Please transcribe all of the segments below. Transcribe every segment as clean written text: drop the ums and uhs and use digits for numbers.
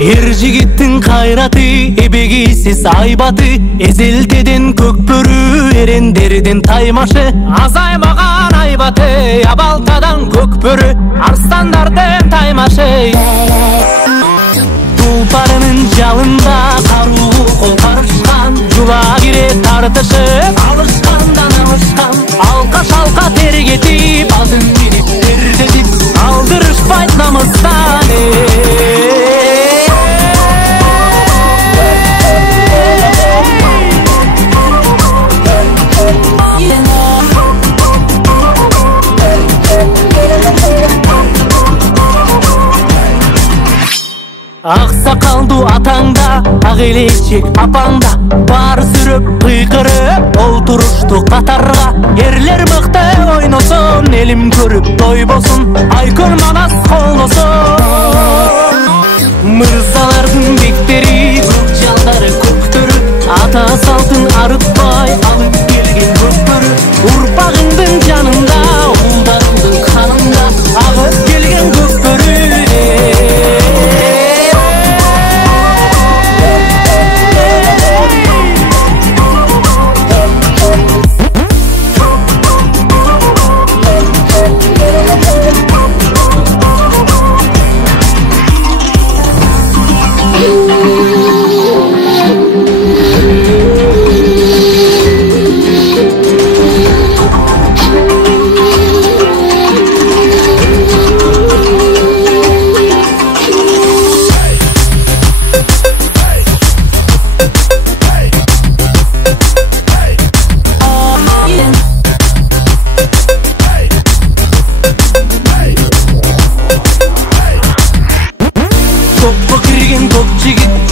Er jigittin kayrаты, ebegisiz aybatı, ezelteden көкбөрү, erendерден таймашы. Азаймаган айбаты, абалтадан көкбөрү, арстандардын таймашы. Тулпарынын жалында каруу кол карышкан, жула кире тартышып, алышкандан алышкан. Алка шалка тергетип, алдын менен тердетип, алдырышпайт намыстан. Ак сакалдуу атаңда, ак элекчек апаңда, бар сүрүп, кыйкырып, олтурушту катарга. Эрлер мыкты ойносун, элим көрүп тойбосун, айкөл манас колдосун. Мырзалардын бектери, көк жалдары көктөрү, ата салтын арытпай алып келген көкбөрү. Урпагыңдын жанында, улдарыңдын канында, агып келген көкбөрү.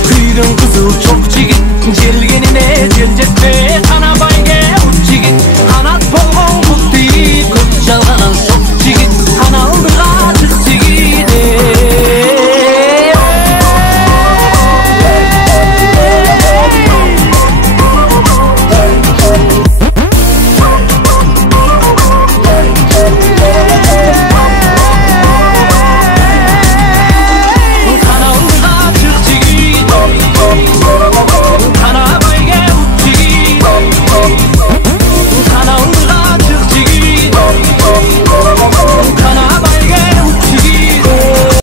Kıygan kızıl çok jigit, jelgenine jel jetme, kana bayge uç jigit.